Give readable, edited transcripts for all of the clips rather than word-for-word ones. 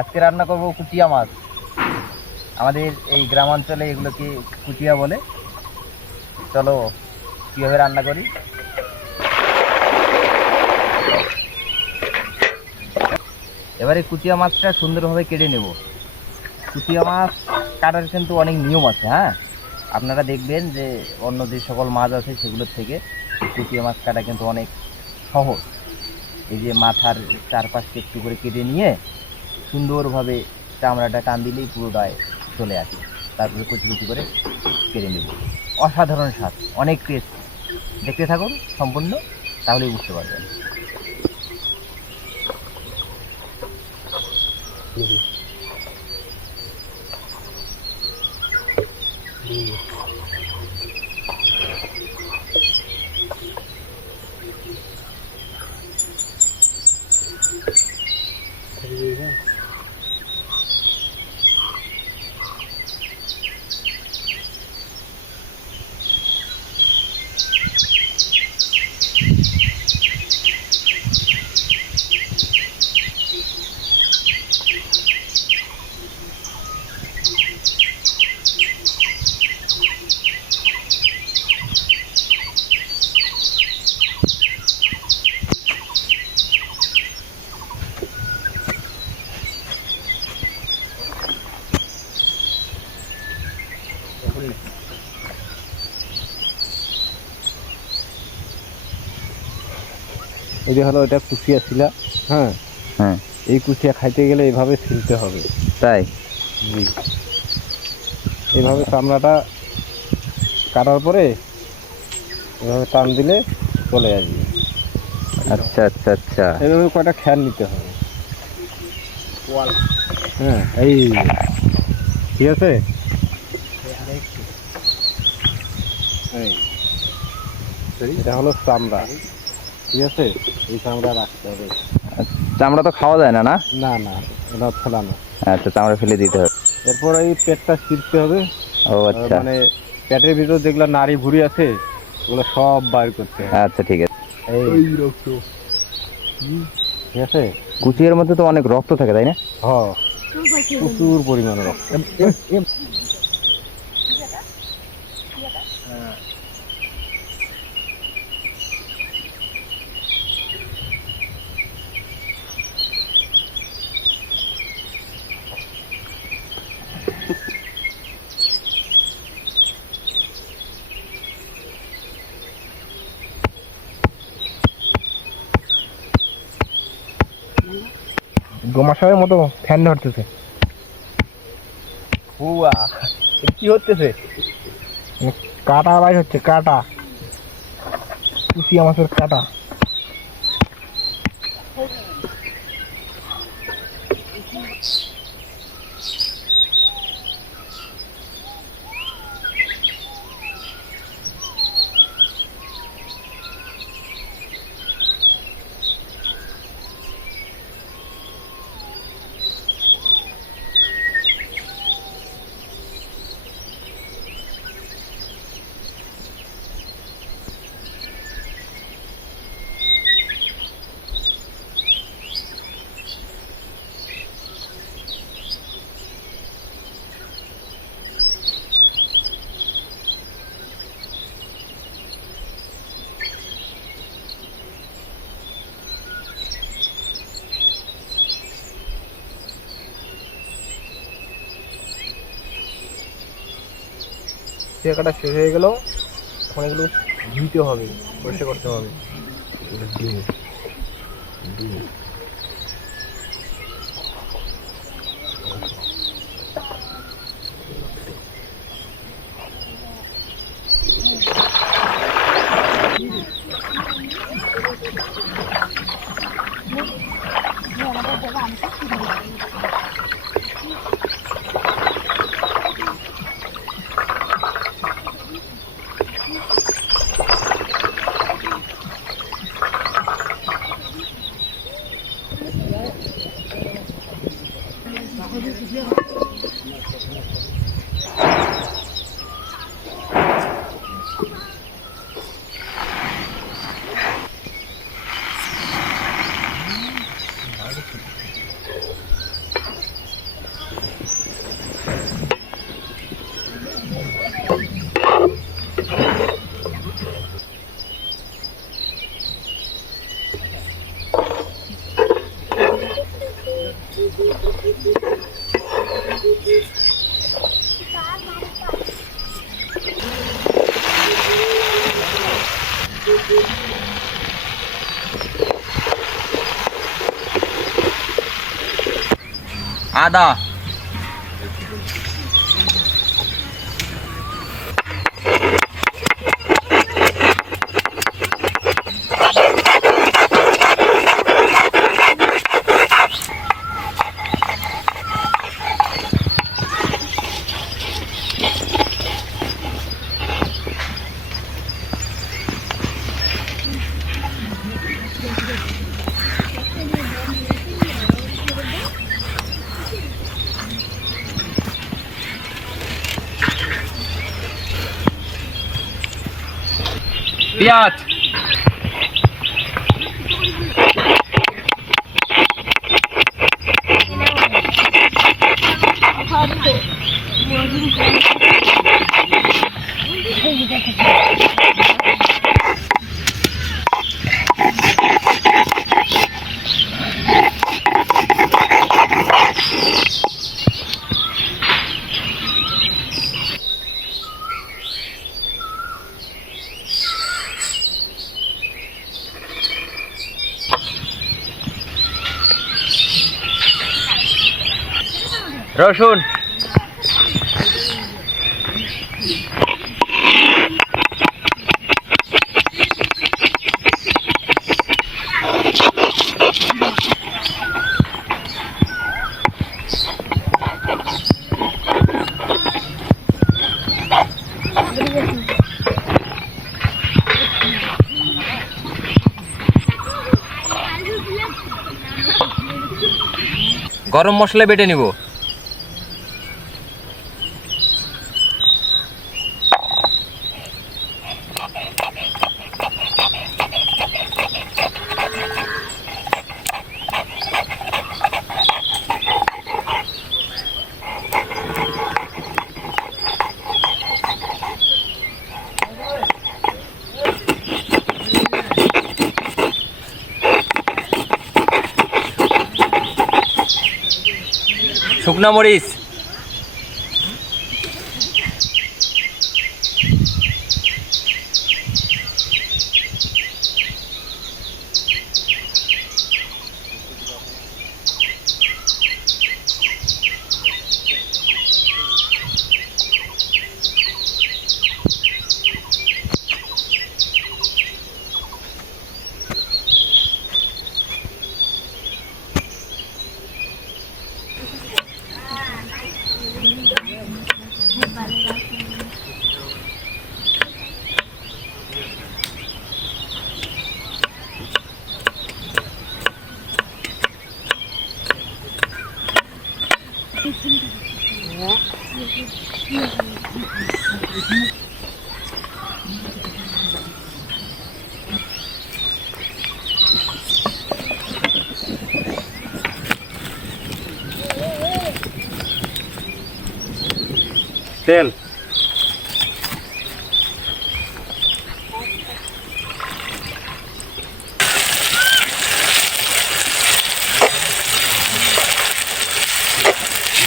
আজকে রান্না করব কুচিয়া মাছ। আমাদের এই গ্রামাঞ্চলে এগুলোকে কুচিয়া বলে। চলো কীভাবে রান্না করি। এবারে কুচিয়া মাছটা সুন্দরভাবে কেটে নেব। কুচিয়া মাছ কাটার কিন্তু অনেক নিয়ম আছে। হ্যাঁ, আপনারা দেখবেন যে অন্য যে সকল মাছ আছে সেগুলোর থেকে কুচিয়া মাছ কাটা কিন্তু অনেক সহজ। এই যে মাথার চারপাশটা একটু করে কেটে নিয়ে সুন্দরভাবে চামড়াটা টান দিলেই পুরোটায় চলে আসে। তারপরে কুচি কুচি করে কেটে নেব। অসাধারণ স্বাদ, অনেক টেস্ট। দেখতে থাকুন সম্পূর্ণ, তাহলেই বুঝতে পারবেন। এই যে হলো এটা কুচিয়া ছিল। হ্যাঁ হ্যাঁ, এই কুচিয়া খাইতে গেলে এইভাবে ছিলতে হবে। তাই? জি, এইভাবে চামড়াটা কাটার পরে এভাবে টান দিলে চলে আসবে। আচ্ছা আচ্ছা আচ্ছা, এইভাবে কয়টা খ্যান নিতে হবে। হ্যাঁ, এই ঠিক আছে। এটা হলো চামড়া, ঠিক আছে। এই চামড়া রাখতে হবে। চামড়া তো খাওয়া যায় না? না না না, এটা ফেলানো। আচ্ছা, চামড়া ফেলে দিতে হবে। এরপর এই পেটটা ছিঁড়তে হবে। ও আচ্ছা, মানে পেটের ভিতর যেগুলো নাড়ি ভুঁড়ি আছে ওগুলো সব বাইর করতে হবে। আচ্ছা ঠিক আছে। এই রক্ত, ঠিক আছে। কুচিয়ার মধ্যে তো অনেক রক্ত থাকে, তাই না? হ্যাঁ, প্রচুর পরিমাণে রক্ত। গোমাশয়ের মতো ফ্যান ধরতেছে। হুয়া, কি হচ্ছে? কাটা বাইর হচ্ছে, কাটা, কুচিয়া মাছের কাটা। কুচিয়া কাটা শেষ হয়ে গেল। এখন এগুলো ধুইতে হবে, পরিষ্কার করতে হবে। আদা, পেঁয়াজ, রসুন, গরম মশলা বেটে নিব। শুকনা মরিচ, তেল,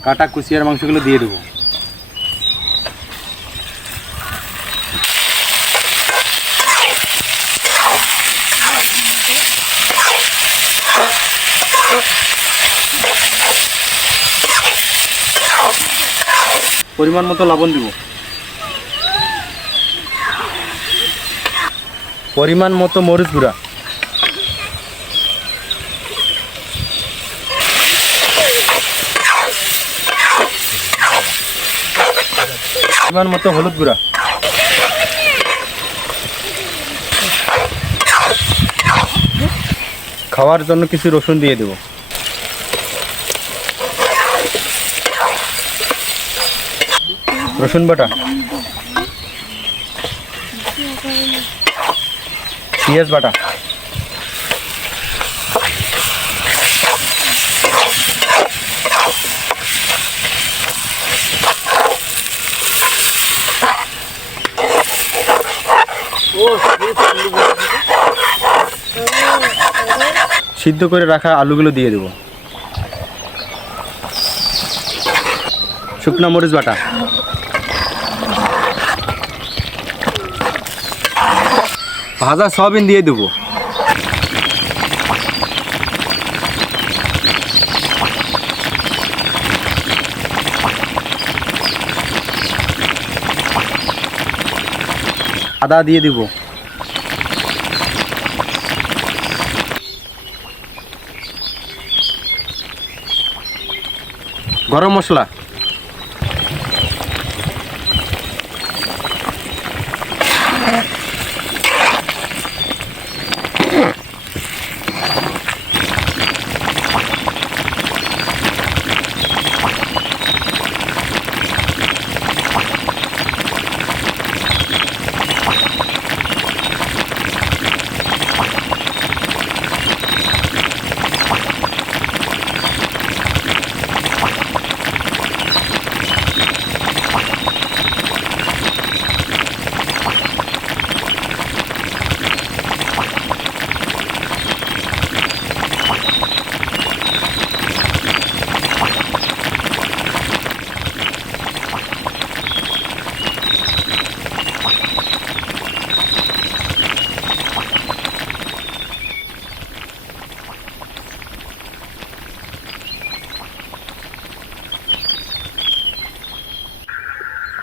কাটা কুচিয়ার মাংসগুলো দিয়ে দেবো। পরিমাণ মতো লবণ দিব, পরিমাণ মতো মরিচ গুঁড়া, পরিমাণ মতো হলুদ গুঁড়া, খাওয়ার জন্য কিছু রসুন দিয়ে দেব। রসুন বাটা, পেঁয়াজ বাটা, সিদ্ধ করে রাখা আলুগুলো দিয়ে দেব। শুকনা মরিচ বাটা, ভাজা সয়াবিন দিয়ে দেবো। আদা দিয়ে দিব, গরম মশলা,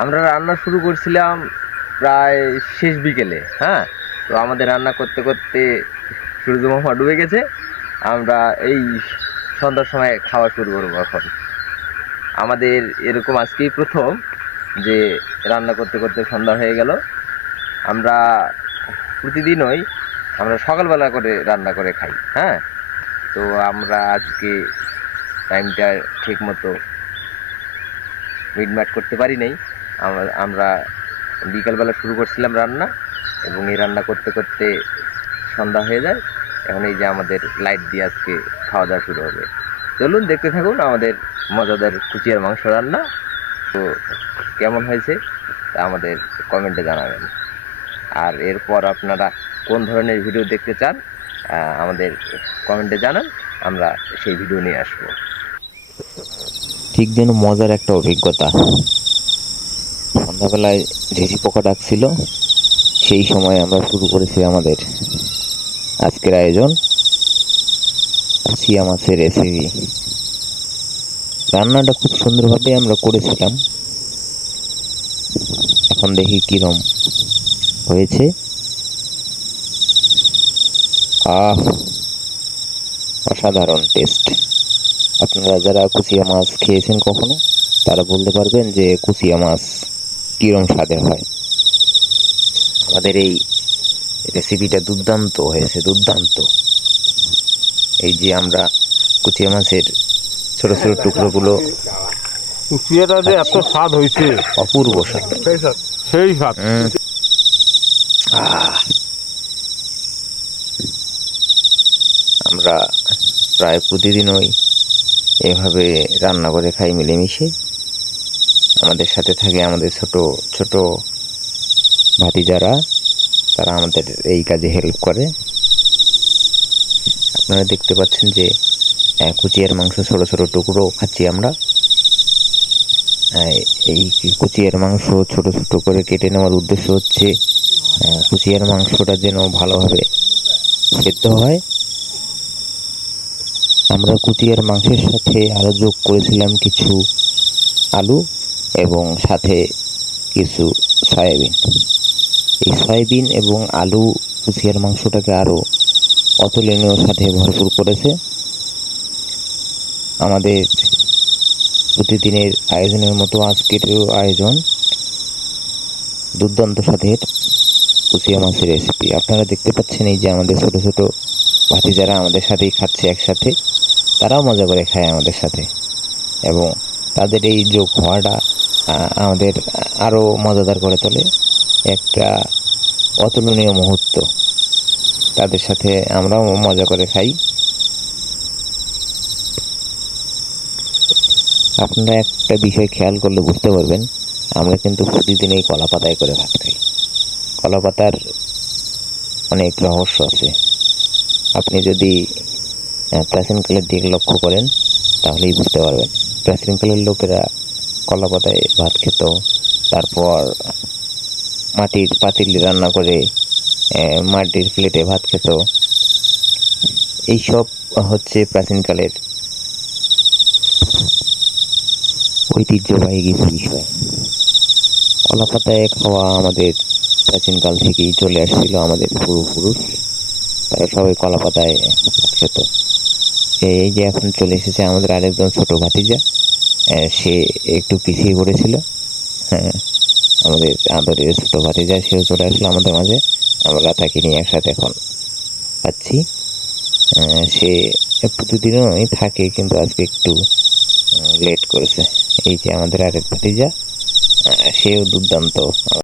আমরা রান্না শুরু করছিলাম প্রায় শেষ বিকেলে, হ্যাঁ। তো আমাদের রান্না করতে করতে সূর্য মামা ডুবে গেছে। আমরা এই সন্ধ্যার সময় খাওয়া শুরু করবো এখন। আমাদের এরকম আজকেই প্রথম যে রান্না করতে করতে সন্ধ্যা হয়ে গেল। আমরা প্রতিদিনই আমরা সকালবেলা করে রান্না করে খাই, হ্যাঁ। তো আমরা আজকে টাইমটা ঠিক মতো মিটমাট করতে পারি নাই। আমরা বিকালবেলা শুরু করছিলাম রান্না, এবং এই রান্না করতে করতে সন্ধ্যা হয়ে যায়। এখন এই যে আমাদের লাইট দিয়ে আজকে খাওয়া দাওয়া শুরু হবে। চলুন দেখতে থাকুন আমাদের মজাদার কুচিয়ার মাংস রান্না। তো কেমন হয়েছে তা আমাদের কমেন্টে জানাবেন। আর এরপর আপনারা কোন ধরনের ভিডিও দেখতে চান আমাদের কমেন্টে জানান, আমরা সেই ভিডিও নিয়ে আসবো। ঠিক যেন মজার একটা অভিজ্ঞতা। সন্ধ্যাবেলায় ঝিঝি পোকা ডাকছিল, সেই সময় আমরা শুরু করেছি আমাদের আজকের আয়োজন, কুচিয়া মাছের রেসিপি। রান্নাটা খুব সুন্দরভাবে আমরা করেছিলাম। এখন দেখি কিরম হয়েছে। অসাধারণ টেস্ট। আপনারা যারা কুচিয়া মাছ খেয়েছেন কখনো, তারা বলতে পারবেন যে কুচিয়া মাছ কিরম স্বাদের হয়। আমাদের এই রেসিপিটা দুর্দান্ত হয়েছে, দুর্দান্ত। এই যে আমরা কুচিয়া মাছের ছোট ছোট টুকরোগুলো, কুচিয়াটা যে এত স্বাদ হয়েছে, অপূর্ব স্বাদ, সেই স্বাদ। আমরা প্রায় প্রতিদিনই এভাবে রান্না করে খাই মিলেমিশে। আমাদের সাথে থাকে আমাদের ছোট ছোট ভাতিজারা, তারা আমাদের এই কাজে হেল্প করে। আপনারা দেখতে পাচ্ছেন যে কুচিয়ার মাংস ছোট ছোট টুকরো খাচ্ছি আমরা। এই কুচিয়ার মাংস ছোট ছোট করে কেটে নেওয়ার উদ্দেশ্য হচ্ছে কুচিয়ার মাংসটা যেন ভালোভাবে সেদ্ধ হয়। আমরা কুচিয়ার মাংসের সাথে আরও যোগ করেছিলাম কিছু আলু এবং সাথে কিছু সয়াবিন। এই সয়াবিন এবং আলু কুচিয়ার মাংসটাকে আরও অতুলনীয় সাথে ভরপুর করেছে। আমাদের প্রতিদিনের আয়োজনের মতো আজকেরও আয়োজন দুর্দান্ত স্বাদের কুচিয়া মাছের রেসিপি। আপনারা দেখতে পাচ্ছেন এই যে আমাদের ছোট ছোট ভাতিজারা আমাদের সাথেই খাচ্ছে একসাথে। তারাও মজা করে খায় আমাদের সাথে, এবং তাদের এই যোগ হওয়াটা আমাদের আরও মজাদার করে তোলে। একটা অতুলনীয় মুহূর্ত। তাদের সাথে আমরাও মজা করে খাই। আপনারা একটা বিষয় খেয়াল করলে বুঝতে পারবেন, আমরা কিন্তু প্রতিদিন এই কলা পাতায় করে ভাত খাই। কলা পাতার অনেক রহস্য আছে। আপনি যদি প্রাচীনকালের দিকে লক্ষ্য করেন তাহলেই বুঝতে পারবেন। প্রাচীনকালের লোকেরা কলা পাতায় ভাত খেত, তারপর মাটির পাতিলে রান্না করে মাটির প্লেটে ভাত খেত। এইসব হচ্ছে প্রাচীনকালের ঐতিহ্যবাহী কিছু বিষয়। কলা পাতায় খাওয়া আমাদের প্রাচীনকাল থেকেই চলে আসছিল আমাদের পূর্বপুরুষ, তারা সবাই কলা পাতায় ভাত খেত। এই যে এখন চলে এসেছে আমাদের আরেকজন ছোট ভাতিজা, সে একটু পিছিয়ে পড়েছিল। হ্যাঁ, আমাদের আদরের ছোট ভাতিজা, সেও চলে আসলো আমাদের মাঝে। আমরা তাকে নিয়ে একসাথে এখন পাচ্ছি। সে প্রতিদিনই থাকে, কিন্তু আজকে একটু লেট করেছে। এই যে আমাদের আরেক ভাতিজা, সেও দুর্দান্ত।